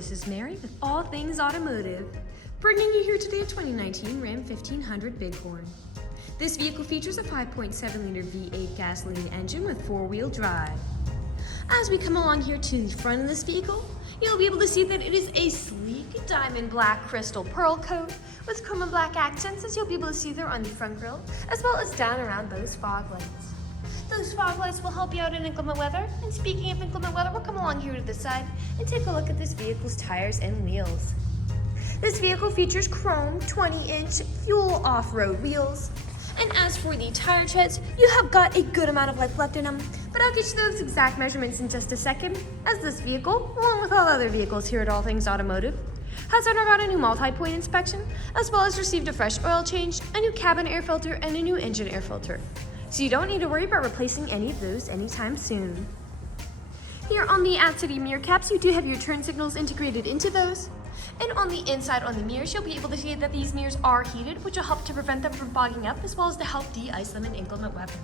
this is Mary with All Things Automotive, bringing you here today a 2019 Ram 1500 Bighorn. This vehicle features a 5.7-liter V8 gasoline engine with four-wheel drive. As we come along here to the front of this vehicle, you'll be able to see that it is a sleek Diamond Black Crystal Pearlcoat with chrome and black accents, as you'll be able to see there on the front grille, as well as down around those fog lights. Those fog lights will help you out in inclement weather. And speaking of inclement weather, we'll come along here to the side and take a look at this vehicle's tires and wheels. This vehicle features chrome 20-inch fuel off-road wheels. And as for the tire treads, you have got a good amount of life left in them, but I'll get you those exact measurements in just a second, as this vehicle, along with all other vehicles here at All Things Automotive, has undergone a new multi-point inspection, as well as received a fresh oil change, a new cabin air filter, and a new engine air filter. So you don't need to worry about replacing any of those anytime soon. Here on the at-city mirror caps, you do have your turn signals integrated into those. And on the inside on the mirrors, you'll be able to see that these mirrors are heated, which will help to prevent them from fogging up, as well as to help de-ice them in inclement weather.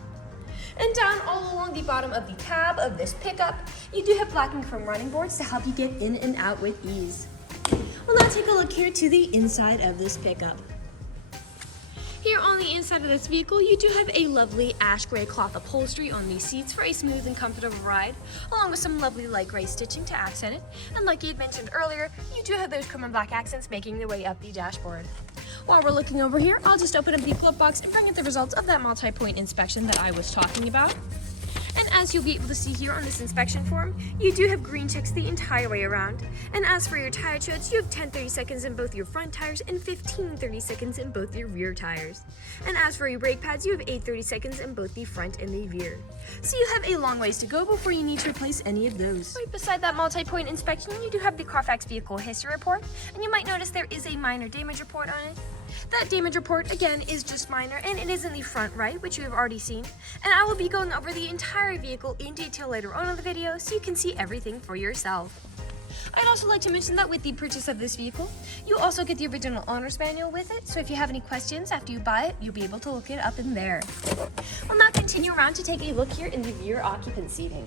And down all along the bottom of the cab of this pickup, you do have black and chrome running boards to help you get in and out with ease. We'll now take a look here to the inside of this pickup. Here on the inside of this vehicle, you do have a lovely ash gray cloth upholstery on the seats for a smooth and comfortable ride, along with some lovely light gray stitching to accent it. And like you had mentioned earlier, you do have those chrome and black accents making their way up the dashboard. While we're looking over here, I'll just open up the glove box and bring in the results of that multi-point inspection that I was talking about. And as you'll be able to see here on this inspection form, you do have green checks the entire way around. And as for your tire treads, you have 10 30-seconds in both your front tires and 15 30-seconds in both your rear tires. And as for your brake pads, you have 8 30-seconds in both the front and the rear. So you have a long ways to go before you need to replace any of those. Right beside that multi-point inspection, you do have the Carfax Vehicle History Report, and you might notice there is a minor damage report on it. That damage report, again, is just minor, and it is in the front right, which you have already seen. And I will be going over the entire vehicle in detail later on in the video, so you can see everything for yourself. I'd also like to mention that with the purchase of this vehicle, you also get the original owner's manual with it, so if you have any questions after you buy it, you'll be able to look it up in there. We'll now continue around to take a look here in the rear occupant seating.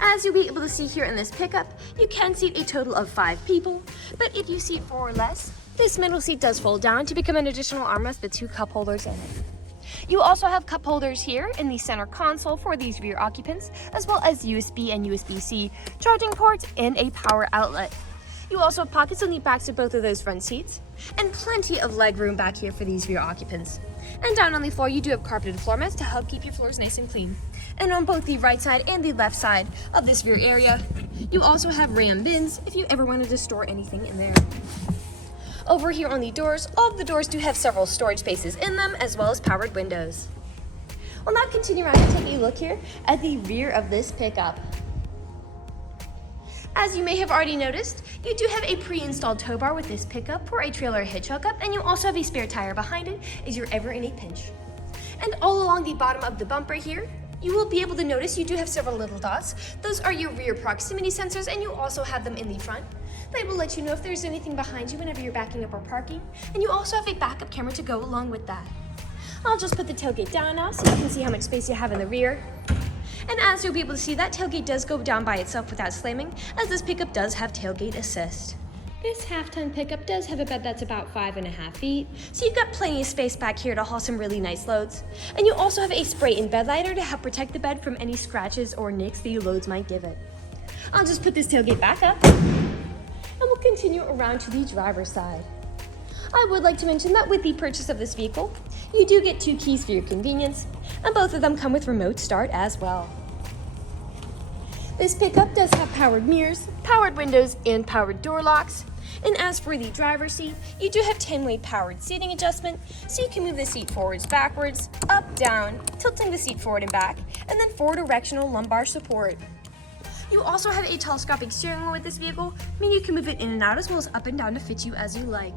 As you'll be able to see here in this pickup, you can seat a total of 5 people, but if you seat 4 or less, this middle seat does fold down to become an additional armrest with 2 cup holders in it. You also have cup holders here in the center console for these rear occupants, as well as USB and USB-C charging ports and a power outlet. You also have pockets on the backs of both of those front seats, and plenty of leg room back here for these rear occupants. And down on the floor, you do have carpeted floor mats to help keep your floors nice and clean. And on both the right side and the left side of this rear area, you also have Ram bins if you ever wanted to store anything in there. Over here on the doors, all of the doors do have several storage spaces in them, as well as powered windows. We'll now continue around and take a look here at the rear of this pickup. As you may have already noticed, you do have a pre-installed tow bar with this pickup for a trailer hitch hookup, and you also have a spare tire behind it if you're ever in a pinch. And all along the bottom of the bumper here, you will be able to notice you do have several little dots. Those are your rear proximity sensors, and you also have them in the front. They will let you know if there's anything behind you whenever you're backing up or parking, and you also have a backup camera to go along with that. I'll just put the tailgate down now so you can see how much space you have in the rear. And as you'll be able to see, that tailgate does go down by itself without slamming, as this pickup does have tailgate assist. This half-ton pickup does have a bed that's about 5.5 feet, so you've got plenty of space back here to haul some really nice loads. And you also have a spray-in bed liner to help protect the bed from any scratches or nicks the loads might give it. I'll just put this tailgate back up, and we'll continue around to the driver's side. I would like to mention that with the purchase of this vehicle, you do get 2 keys for your convenience, and both of them come with remote start as well. This pickup does have powered mirrors, powered windows, and powered door locks. And as for the driver's seat, you do have 10-way powered seating adjustment, so you can move the seat forwards, backwards, up, down, tilting the seat forward and back, and then forward directional lumbar support. You also have a telescopic steering wheel with this vehicle, meaning you can move it in and out as well as up and down to fit you as you like.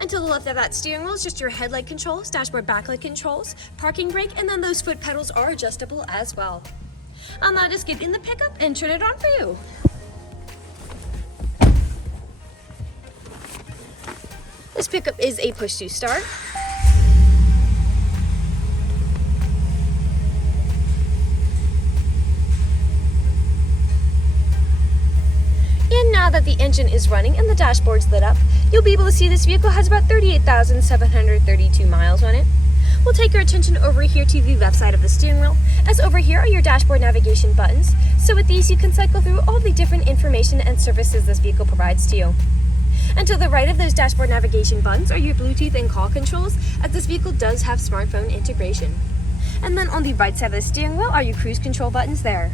And to the left of that steering wheel is just your headlight controls, dashboard backlight controls, parking brake, and then those foot pedals are adjustable as well. I'll now just get in the pickup and turn it on for you. This pickup is a push-to start. now that the engine is running and the dashboard's lit up, you'll be able to see this vehicle has about 38,732 miles on it. We'll take your attention over here to the left side of the steering wheel, as over here are your dashboard navigation buttons. So with these, you can cycle through all the different information and services this vehicle provides to you. And to the right of those dashboard navigation buttons are your Bluetooth and call controls, as this vehicle does have smartphone integration. And then on the right side of the steering wheel are your cruise control buttons there.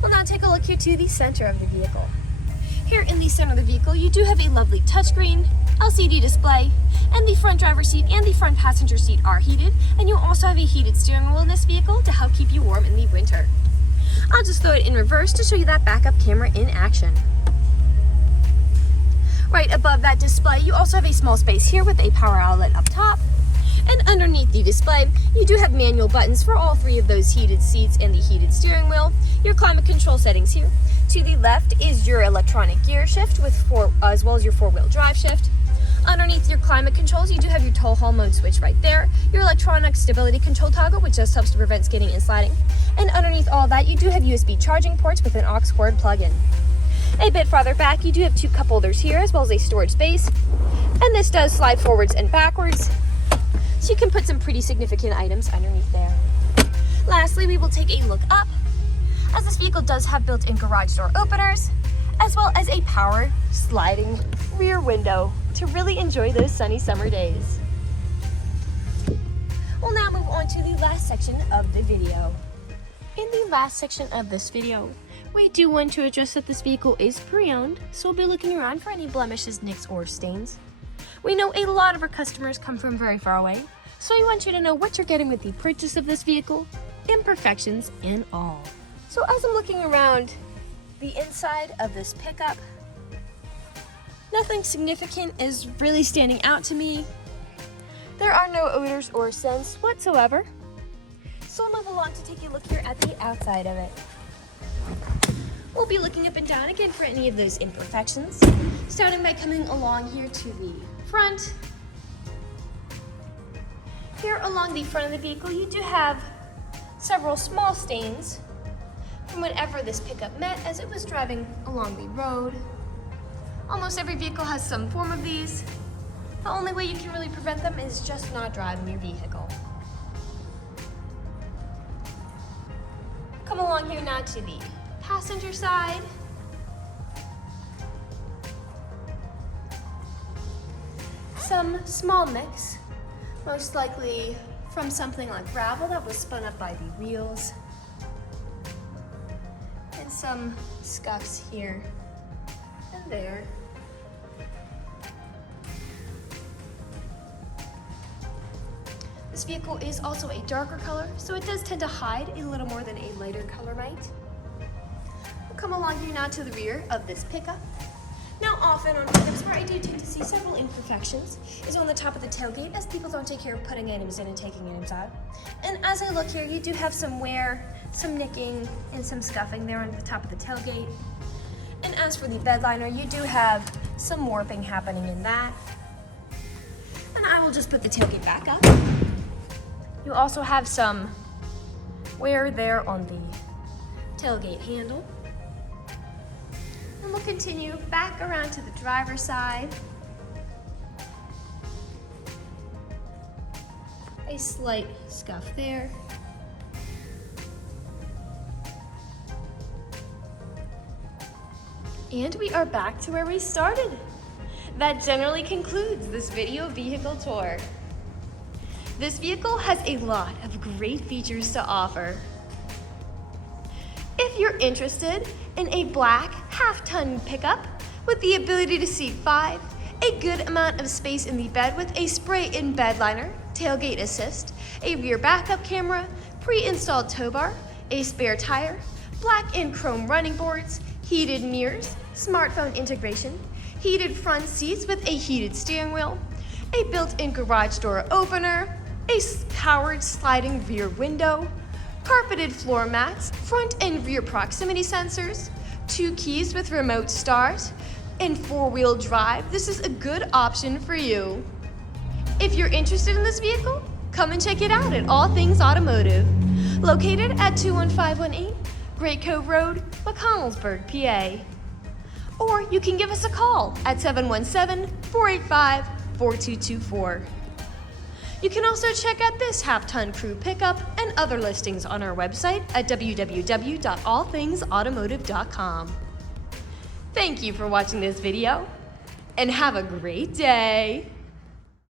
We'll now take a look here to the center of the vehicle. Here in the center of the vehicle, you do have a lovely touchscreen, LCD display, and the front driver's seat and the front passenger seat are heated, and you also have a heated steering wheel in this vehicle to help keep you warm in the winter. I'll just throw it in reverse to show you that backup camera in action. Right above that display, you also have a small space here with a power outlet up top. And underneath the display, you do have manual buttons for all three of those heated seats and the heated steering wheel, your climate control settings here. To the left is your electronic gear shift as well as your four-wheel drive shift. Underneath your climate controls, you do have your tow haul mode switch right there, your electronic stability control toggle, which just helps to prevent skidding and sliding. And underneath all that, you do have USB charging ports with an aux cord plug-in. A bit farther back, you do have two cup holders here, as well as a storage space. And this does slide forwards and backwards, so you can put some pretty significant items underneath there. Lastly, we will take a look up, as this vehicle does have built-in garage door openers, as well as a power sliding rear window to really enjoy those sunny summer days. We'll now move on to the last section of the video. In the last section of this video, we do want to address that this vehicle is pre-owned, so we'll be looking around for any blemishes, nicks, or stains. We know a lot of our customers come from very far away, so we want you to know what you're getting with the purchase of this vehicle, imperfections and all. So as I'm looking around the inside of this pickup, nothing significant is really standing out to me. There are no odors or scents whatsoever. So we'll move along to take a look here at the outside of it. We'll be looking up and down again for any of those imperfections, starting by coming along here to the front. Here along the front of the vehicle, you do have several small stains from whenever this pickup met as it was driving along the road. Almost every vehicle has some form of these. The only way you can really prevent them is just not driving your vehicle. Come along here now to the passenger side. Some small nicks, most likely from something like gravel that was spun up by the wheels. And some scuffs here and there. This vehicle is also a darker color, so it does tend to hide a little more than a lighter color might. We'll come along here now to the rear of this pickup. Now often on pickups where I do tend to see several imperfections is on the top of the tailgate, as people don't take care of putting items in and taking items out. And as I look here, you do have some wear, some nicking, and some scuffing there on the top of the tailgate. And as for the bedliner, you do have some warping happening in that. And I will just put the tailgate back up. You also have some wear there on the tailgate handle. And we'll continue back around to the driver's side. A slight scuff there. And we are back to where we started. That generally concludes this video vehicle tour. This vehicle has a lot of great features to offer. If you're interested in a black half-ton pickup with the ability to seat 5, a good amount of space in the bed with a spray-in bed liner, tailgate assist, a rear backup camera, pre-installed tow bar, a spare tire, black and chrome running boards, heated mirrors, smartphone integration, heated front seats with a heated steering wheel, a built-in garage door opener, a powered sliding rear window, carpeted floor mats, front and rear proximity sensors, 2 keys with remote start, and 4-wheel drive, this is a good option for you. If you're interested in this vehicle, come and check it out at All Things Automotive, located at 21518 Great Cove Road, McConnellsburg, PA. Or you can give us a call at 717-485-4224. You can also check out this half-ton crew pickup and other listings on our website at www.allthingsautomotive.com. Thank you for watching this video, and have a great day.